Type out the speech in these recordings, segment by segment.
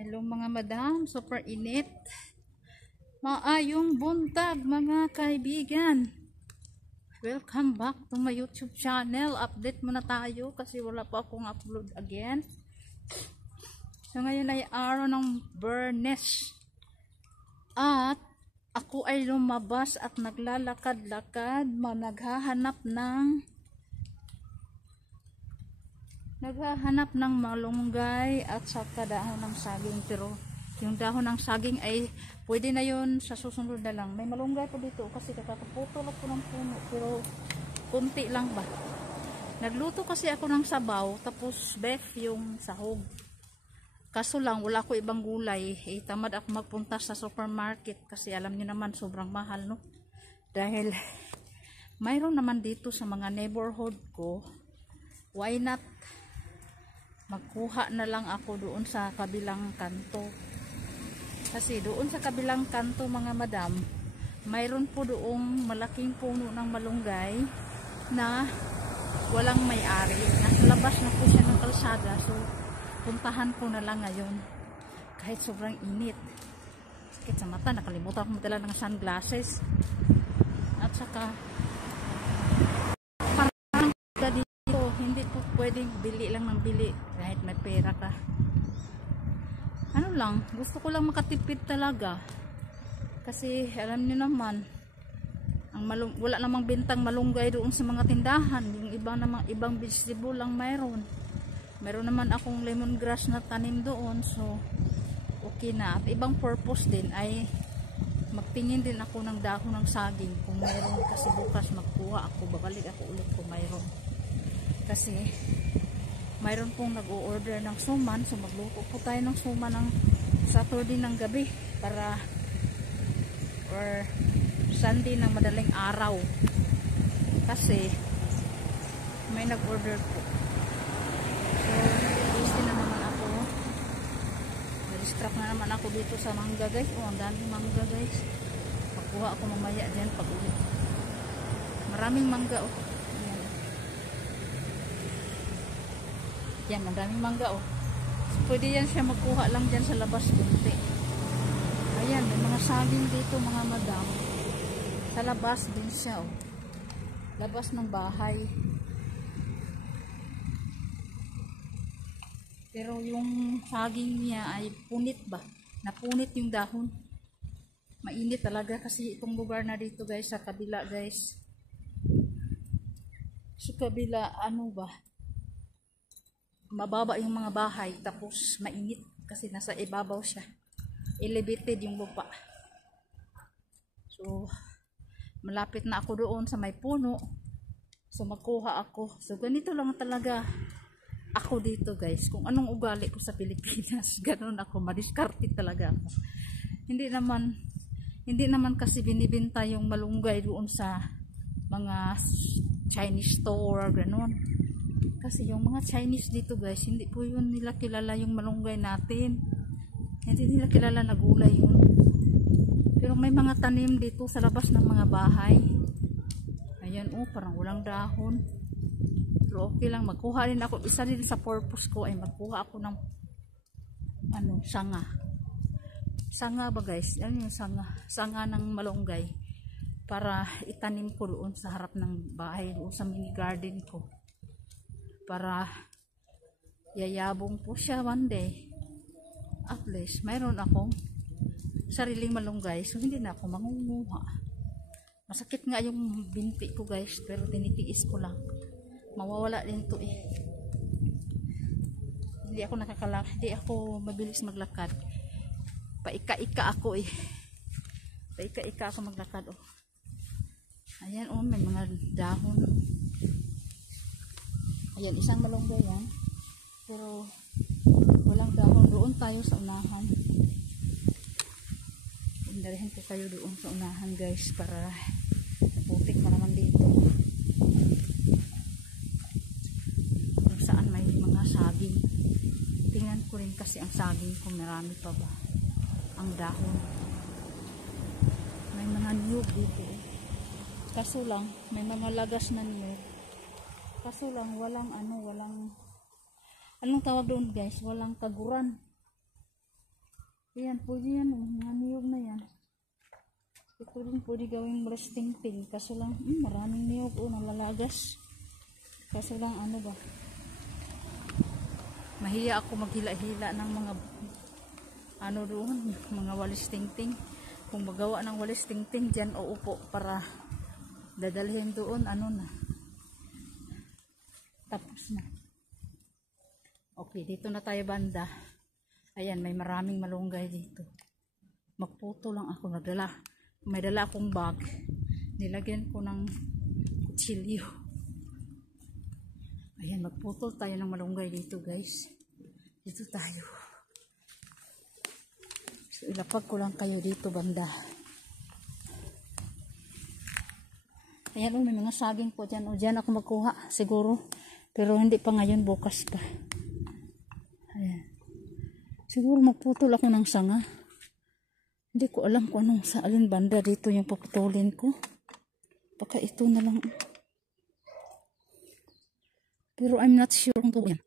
Hello mga madam, super init. Maayong buntag mga kaibigan. Welcome back to my YouTube channel. Update muna tayo kasi wala pa akong upload again. So ngayon ay araw ng Biyernes. At ako ay lumabas at naglalakad-lakad, naghahanap ng malunggay at saka dahon ng saging, pero yung dahon ng saging ay pwede na yun sa susunod na lang. May malunggay po dito kasi kakaputol ako ng puno, pero kunti lang ba. Nagluto kasi ako ng sabaw tapos beef yung sahog, kaso lang wala ko ibang gulay. Tamad ako magpunta sa supermarket kasi alam niyo naman sobrang mahal, no? Dahil mayroon naman dito sa mga neighborhood ko, why not magkuha na lang ako doon sa kabilang kanto. Kasi doon sa kabilang kanto mga madam, mayroon po doong malaking puno ng malunggay na walang may-ari. Nasa labas na po siya ng kalsada, so puntahan ko na lang ngayon kahit sobrang init. Sakit sa mata, nakalimutan ko magdala ng sunglasses. At saka hindi po pwedeng bili lang ng bili kahit may pera ka. Ano lang, gusto ko lang makatipid talaga kasi alam niyo naman wala namang bintang malunggay doon sa mga tindahan. Yung ibang vegetable lang mayroon naman akong lemongrass na tanim doon, so okay na. At ibang purpose din ay magtingin din ako ng dahon ng saging kung mayroon, kasi bukas magkuha ako, babalik ako ulit kung mayroon. Kasi mayroon pong nag-o-order ng suman, so magluto po tayo ng suman ng Saturday ng gabi para or Sunday ng madaling araw, kasi may nag-order po. So busy na naman ako, na-distract na naman ako dito sa mangga guys. Ang daming mangga guys, pakuha ako mamaya dyan pag uwi. Maraming mangga yan, ang daming mangga so, pwede yan siya magkuha lang dyan sa labas kunti. Ayan, may mga saging dito mga madam, sa labas din siya labas ng bahay. Pero yung saging niya ay punit ba, napunit yung dahon. Mainit talaga kasi itong lugar na dito guys, sa kabila guys, sa kabila mababa yung mga bahay, tapos mainit kasi nasa ibabaw siya, elevated yung lupa. So malapit na ako doon sa may puno, so magkuha ako. So ganito lang talaga ako dito guys, kung anong ugali ko sa Pilipinas ganun ako, madiskarte talaga ako. Hindi naman kasi binibenta yung malunggay doon sa mga Chinese store ganun. Kasi yung mga Chinese dito guys, hindi po yun nila kilala yung malunggay natin. Hindi nila kilala na gulay yun. Pero may mga tanim dito sa labas ng mga bahay. Ayan parang walang dahon. Pero okay lang, magkuha rin ako. Isa rin sa purpose ko ay magkuha ako ng sanga. Sanga ba guys? Ano yung sanga? Sanga ng malunggay. Para itanim ko doon sa harap ng bahay, doon sa mini garden ko. Para yayabong po siya one day. At least mayroon akong sariling malunggay, so hindi na ako mangunguha. Masakit nga yung binti ko guys, pero tinitiis ko lang. Mawawala din to Hindi ako mabilis maglakad. Paika-ika ako Paika-ika ako maglakad Ayan may mga dahon. Ayan, isang malunggay yan, pero walang dahon. Doon tayo sa unahan. Indarihin ko kayo doon sa unahan guys, para putik pa naman dito kung saan may mga saging. Tingnan ko rin kasi ang saging kung marami pa ba ang dahon. May mga niyog dito kaso lang may mga lagas na niyog. Kaso lang walang anong tawag doon guys, walang kaguran. Ayan, pwede yan. Mga niyog na yan. Ito rin pwede gawing resting pin. Kaso lang, maraming niyog o nalalagas. Kaso lang, ano ba? Mahiya ako maghila-hila ng mga ano doon, mga walis tingting. Kung magawa ng walis tingting dyan o upo para dadalhin doon, ano na. Tapos na. Okay, dito na tayo banda. Ayan, may maraming malunggay dito. Magputo lang ako. May dala akong bag. Nilagyan ko ng kutsilyo. Ayan, magputol tayo ng malunggay dito, guys. Dito tayo. So, ilapag ko lang kayo dito banda. Ayan, may mga saging po dyan. O, dyan ako magkuha, siguro. Pero hindi pa ngayon, bukas pa. Ayan. Siguro magputol ako ng sanga. Hindi ko alam kung anong sa alin banda dito yung puputulin ko. Baka ito na lang. Pero I'm not sure kung ito yan.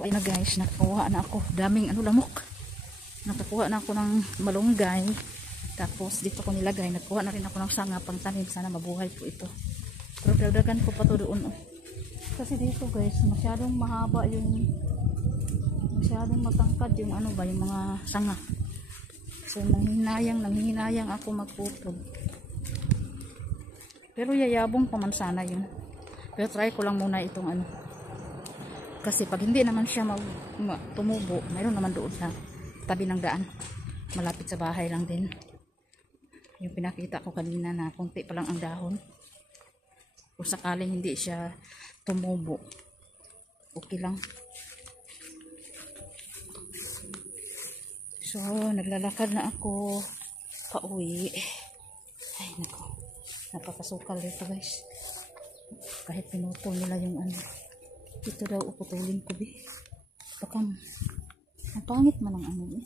So ayun na guys, nakakuha na ako. Daming lamok. Nakakuha na ako ng malunggay. Tapos dito ko nilagay. Nagkuha na rin ako ng sanga pang tanim. Sana mabuhay po ito. Pero dagdagan ko pa to doon. Kasi dito guys, masyadong mahaba yung masyadong matangkad yung ano ba, yung mga sanga. So nanghihinayang ako magputol. Pero yayabong pa man sana yun. Pero try ko lang muna itong ano. Kasi pag hindi naman siya tumubo, mayroon naman doon sa tabi ng daan. Malapit sa bahay lang din. Yung pinakita ko kanina na konti pa lang ang dahon. Kung sakaling hindi siya tumubo, okay lang. So, naglalakad na ako pauwi. Ay, nako. Napakasukal dito guys. Kahit pinutol nila yung ano. Ito daw uputulin ko, be. Baka ang pangit man ang ano, eh.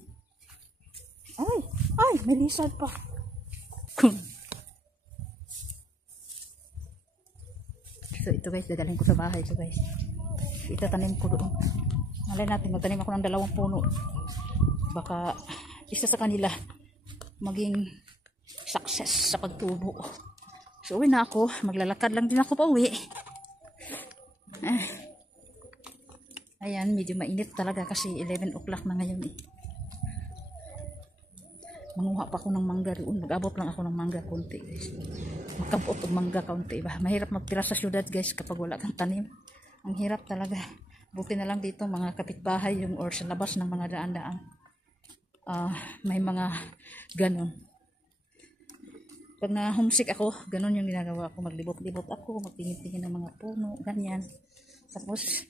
Ay, may lizard pa. So ito guys, dadalhin ko sa bahay ito guys. Itatanim ko doon. Malay natin, magtanim ako ng 2 puno. Baka isa sa kanila maging success sa pagtubo. So uwi na ako, maglalakad lang din ako pa uwi. Ayan, medyo mainit talaga kasi 11 o'clock na ngayon eh. Manguha pa ako ng mangga doon. Mag-abot lang ako ng mangga konti guys. Magkabot ng mangga konti ba. Mahirap magtira sa syudad guys kapag wala kang tanim. Ang hirap talaga. Buti na lang dito mga kapitbahay yung or sa labas ng mga daan-daan. May mga ganon. Pag na homesick ako, ganun yung ginagawa ko. Maglibot-libot ako, magtingin-tingin ng mga puno, ganyan. Tapos,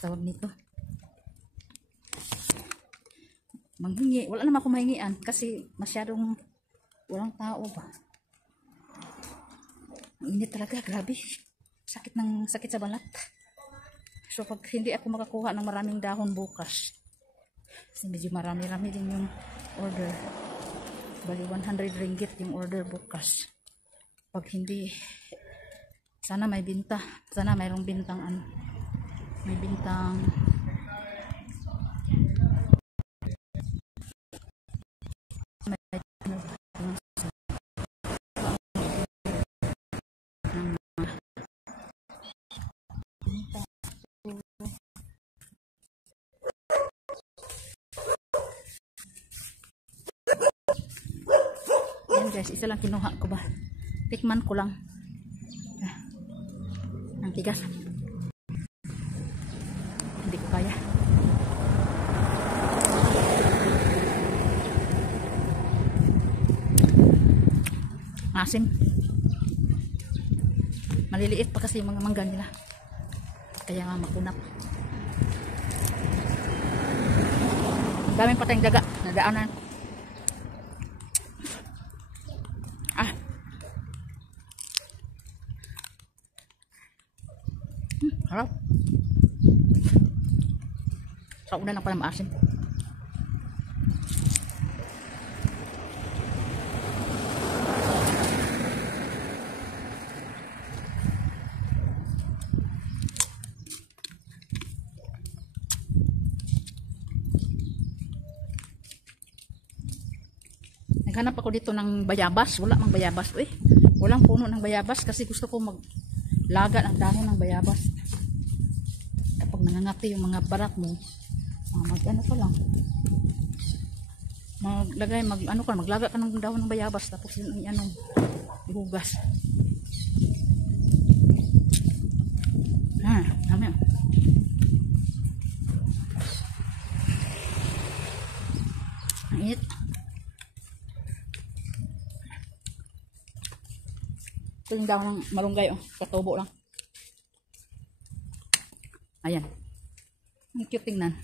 tawag nito, manghingi. Wala naman ako mahingian kasi masyadong walang tao ba. Ang init talaga, grabe. Sakit sa balat. So pag hindi ako makakuha ng maraming dahon bukas, kasi medyo marami-rami din yung order. Bali 100 ringgit yung order bukas. Pag hindi, sana may binta. Sana mayroong bintang may bintang guys, isa lang kinuha ko ba. Tikman ko lang. Ang tigas. Hindi ko kaya. Asim. Maliliit pa kasi yung mga mangga nila. Kaya nga makunap. Ang daming patayang daga. Nadaanan. Harap. Sa una lang pala maasim. Naghanap ako dito ng bayabas. Wala mang bayabas. Walang puno ng bayabas kasi gusto ko maglaga ng dahon ng bayabas. Kapag nangangati yung mga barak mo, mag-ano ka lang. Maglaga ka ng dahon ng bayabas tapos yun ang ihugas. Dami. Ang init. Ito yung dahon ng malunggay, katubo lang. Ayan. Ang cute tingnan.